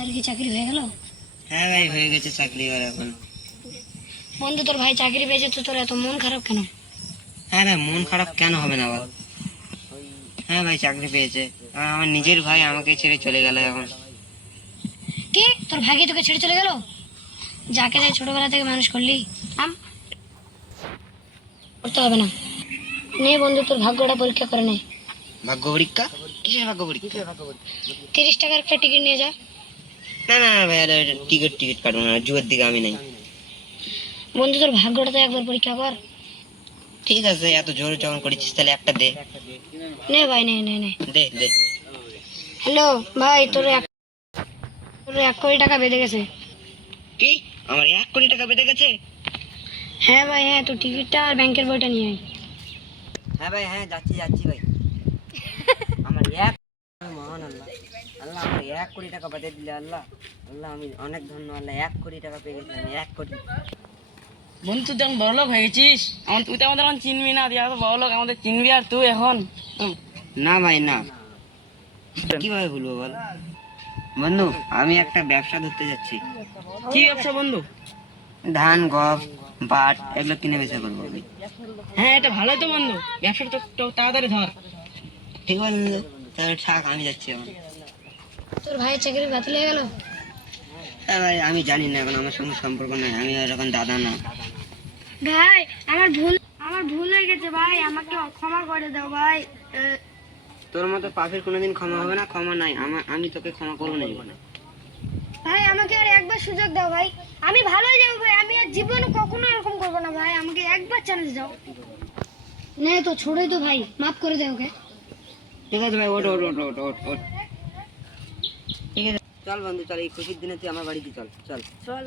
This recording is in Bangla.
আর কি চাকরি হয়ে গেল? হ্যাঁ ভাই, হয়ে গেছে চাকরি। আর এখন বন্ধু, তোর ভাই চাকরি পেয়েছে তো তোর এত মন খারাপ কেন? হ্যাঁ ভাই, মন খারাপ কেন হবে না বল? হ্যাঁ ভাই, চাকরি পেয়েছে। আর আমার নিজের ভাই আমাকে ছেড়ে চলে গেল এখন। কি, তোর ভাই কি তোকে ছেড়ে চলে গেল? যাকে যাই ছোটবেলা থেকে মানুষ করলি, আম করতে হবে না। নে বন্ধু, তোর ভাগ্যটা পরীক্ষা করে নে। ভাগ্য পরীক্ষা? কিসের ভাগ্য পরীক্ষা? 30 টাকার একটা টিকিট নিয়ে যা। না না না ভাই, টিকিট টিকিট কাটবো না, জুয়ের দিকে আমি নাই। বন্ধু, তোর ভাগ্যটা তো একবার পরীক্ষা কর। ঠিক আছে, এত জোরে যখন করেছিস তাহলে একটা দে। নে ভাই, নে নে নে। দে দে। হ্যালো ভাই, তোর 1 কোটি টাকা বেঁধে গেছে। কি? আমার 1 কোটি টাকা বেঁধে গেছে? হ্যাঁ ভাই, হ্যাঁ, তোর টিকিটটা আর ব্যাংকের বইটা নিয়ে আয়। হ্যাঁ ভাই, হ্যাঁ, যাচ্ছি যাচ্ছি ভাই। আমার মহান আল্লাহ, আল্লাহ আমার 1 কোটি টাকা বেঁধে দিলে। আল্লাহ, আল্লাহ আমি অনেক ধন্য। আল্লাহ 1 কোটি টাকা পেয়ে গেছি আমি, 1 কোটি। বন্ধু, তুই যখন বড়লোক হয়ে গেছিস, তুই তো আমাদের এখন চিনবি না, তুই এখন বড়লোক, আমাদের চিনবি আর তুই এখন। না ভাই না, কিভাবে ভুলবো বল? বন্ধু, আমি একটা ব্যবসা ধরতে যাচ্ছি। কি ব্যবসা বন্ধু? ধান, গম, পাট এগুলো কিনে বেচা করবো আমি। হ্যাঁ, এটা ভালোই তো বন্ধু, ব্যবসাটা তো তাড়াতাড়ি ধর। ঠিক আছে বন্ধু, তাহলে থাক, আমি যাচ্ছি এখন। তোর ভাইয়ের চাকরি বাতিল হয়ে গেল? হ্যাঁ ভাই, আমি জানি না, এখন আমার সঙ্গে সম্পর্ক নাই, আমি আর এখন দাদা না। ভাই, আমার ভুল হয়ে গেছে ভাই, আমাকে ক্ষমা করে দাও ভাই। তোর মতো পাপের কোনোদিন ক্ষমা হবে না, ক্ষমা নাই আমি তোকে ক্ষমা করবো না জীবনে। ভাই, আমাকে আর একবার সুযোগ দাও ভাই, আমি ভালো হয়ে যাবো ভাই, আমি আর জীবনে কখনো এরকম করবো না ভাই, আমাকে একবার চান্স দাও। নে তো, ছোড়ই তো ভাই, মাফ করে দে ওকে। ঠিক আছে ভাই, ওঠ ওঠ ওঠ ওঠ ওঠ ওঠ। ঠিক আছে, চল বন্ধু, চল, এই খুশির দিনে তুই আমার বাড়িতে চল চল। চল।